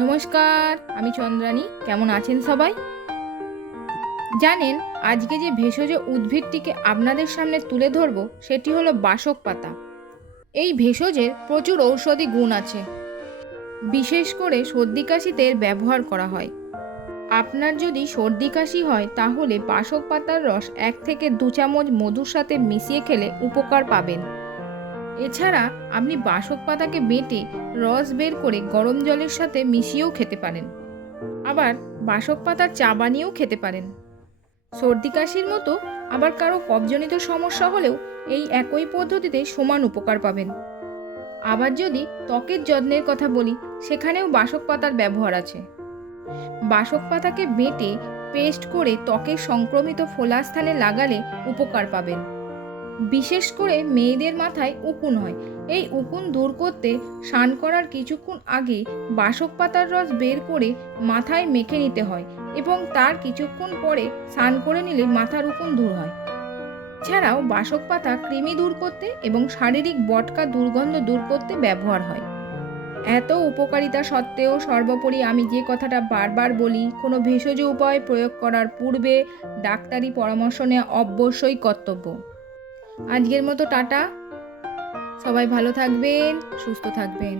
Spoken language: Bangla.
নমস্কার, আমি চন্দ্রানী। কেমন আছেন সবাই? জানেন, আজকে যে ভেষজ উদ্ভিদটিকে আপনাদের সামনে তুলে ধরব সেটি হলো বাসক পাতা। এই ভেষজের প্রচুর ঔষধি গুণ আছে। বিশেষ করে সর্দি কাশিতে এর ব্যবহার করা হয়। আপনার যদি সর্দি কাশি হয় তাহলে বাসক পাতার রস 1 থেকে 2 চামচ মধুর সাথে মিশিয়ে খেলে উপকার পাবেন। এছাড়া আপনি বাসক পাতাকে বেটে রস বের করে গরম জলের সাথে মিশিয়েও খেতে পারেন। আবার বাসক পাতার চা বানিয়েও খেতে পারেন। সর্দি কাশির মতো আবার কারো কফজনিত সমস্যা হলেও এই একই পদ্ধতিতে সমান উপকার পাবেন। আবার যদি ত্বকের যত্নের কথা বলি, সেখানেও বাসক পাতার ব্যবহার আছে। বাসক পাতাকে বেটে পেস্ট করে ত্বকের সংক্রমিত ফোলা স্থানে লাগালে উপকার পাবেন। বিশেষ করে মেয়েদের মাথায় উকুন হয়। এই উকুন দূর করতে স্নান করার কিছুক্ষণ আগে বাসক পাতার রস বের করে মাথায় মেখে নিতে হয় এবং তার কিছুক্ষণ পরে স্নান করে নিলে মাথার উকুন দূর হয়। এছাড়াও বাসক পাতা কৃমি দূর করতে এবং শারীরিক বটকা দুর্গন্ধ দূর করতে ব্যবহার হয়। এত উপকারিতা সত্ত্বেও সর্বোপরি আমি যে কথাটা বারবার বলি, কোনো ভেষজ উপায় প্রয়োগ করার পূর্বে ডাক্তারি পরামর্শ নেওয়া অবশ্যই কর্তব্য। আজকের মতো টাটা। সবাই ভালো থাকবেন, সুস্থ থাকবেন।